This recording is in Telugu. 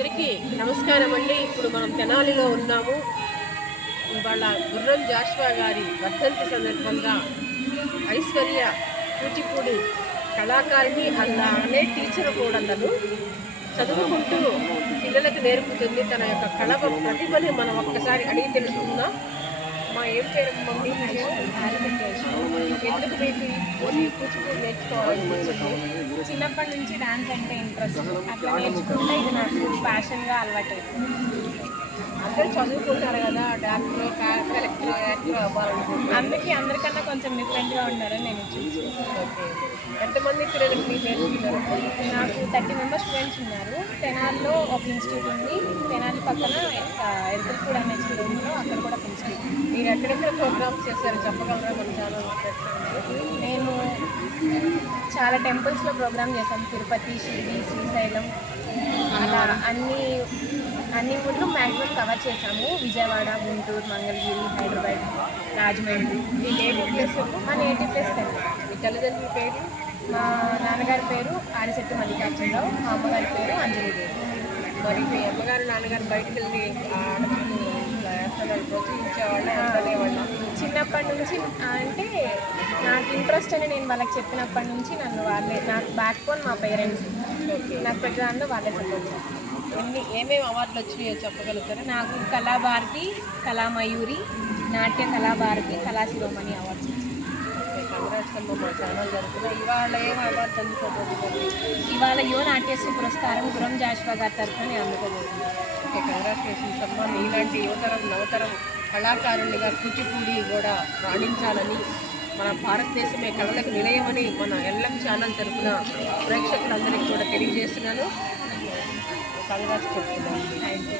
అందరికీ నమస్కారం అండి. ఇప్పుడు మనం తెనాలిలో ఉన్నాము. ఇవాళ గుర్రం జాషువా గారి వర్ధంతి సందర్భంగా ఐశ్వర్య కూచిపూడి కళాకారిణి అనే టీచర్ కూడా తను చదువుకుంటూ పిల్లలకు నేర్పుతుంది. తన యొక్క కళ ప్రతిభని మనం ఒక్కసారి అడిగి తెలుసుకుందాం. మా ఏం పేరు మమ్మీ? ఎందుకు మీకు కూచిపూడి నేర్చుకోవాలనిపించింది? చిన్నప్పటి నుంచి డాన్స్ అంటే ఇంట్రెస్ట్. అట్లా నేర్చుకుంటే ఇది నాకు ప్యాషన్గా అలవాటు. అందరూ చదువుకుంటారు కదా, డాక్టర్, కలెక్టర్, యాక్టర్ అవ్వాలనుకుంటున్నారు. అందుకే అందరికన్నా కొంచెం డిఫరెంట్గా ఉండాలని నేను చూసి. ఓకే, ఎంతమంది పిల్లలకి మీరు నేర్చుకున్నారు? నాకు 30 మెంబర్స్ స్టూడెంట్స్ ఉన్నారు. తెనాల్లో ఒక ఇన్స్టిట్యూట్ ఉంది. తెనాలి పక్కన ఎరుకలపూడి అనే స్టూడెంట్లో అక్కడ కూడా ఒక ఇన్స్టిట్యూట్. మీరు ఎక్కడెక్కడ ప్రోగ్రామ్స్ చేశారు చెప్పగలరా? మన ఛానల్ నేను చాలా టెంపుల్స్లో ప్రోగ్రామ్ చేశాను. తిరుపతి, షిరిడి, శ్రీశైలం, అలా అన్ని ఊర్లు మ్యాక్సిమం కవర్ చేశాము. విజయవాడ, గుంటూరు, మంగళగిరి, హైదరాబాద్, రాజమండ్రి. మీ నేటివ్ ప్లేస్? మా నేటివ్ ప్లేస్ తెలంగాణ. మీ తల్లిదండ్రుల పేరు? మా నాన్నగారి పేరు ఆరిశెట్టి మల్లికార్జునరావు, మా అమ్మగారి పేరు అంజలిదేవి. మరి మీ అమ్మగారు నాన్నగారు బయటకు వెళ్ళి ప్రోత్సహించేవాళ్ళ అనేవాళ్ళ? చిన్నప్పటి నుంచి అంటే నాకు ఇంట్రెస్ట్ అని నేను వాళ్ళకి చెప్పినప్పటి నుంచి నాకు బ్యాక్ బోన్ మా పేరెంట్స్. నాకు ప్రతి దానిలో వాళ్ళే సపోర్ట్ చేస్తారు. ఏమేమి అవార్డులు వచ్చినాయో చెప్పగలుగుతారా? నాకు కళాభారతి, కళామయూరి, నాట్య కళాభారతి, కళాశిరోమణి అవార్డ్స్. కంగ్రాట్స్ అమ్మ. మా ఛానల్ జరుగుతున్నా ఇవాళ ఏం అవార్డు అందుకోబోతున్నారు? ఇవాళ యువ నాట్యశ్రీ పురస్కారం గుర్రం జాషువా గారి తరఫున నేను అందుకోబోతున్నాను. ఓకే, కంగ్రాచులేషన్స్ అమ్మ. మీలాంటి యువతరం నవతరం కళాకారునిగా కూచిపూడి కూడా రాణించాలని, మన భారతదేశమే కళలకు నిలయమని మన ఎల్ఎం ఛానల్ తరఫున ప్రేక్షకులందరికీ కూడా తెలియజేస్తున్నాను. కంగ్రాట్స్ చెప్తున్నాను. Thank you.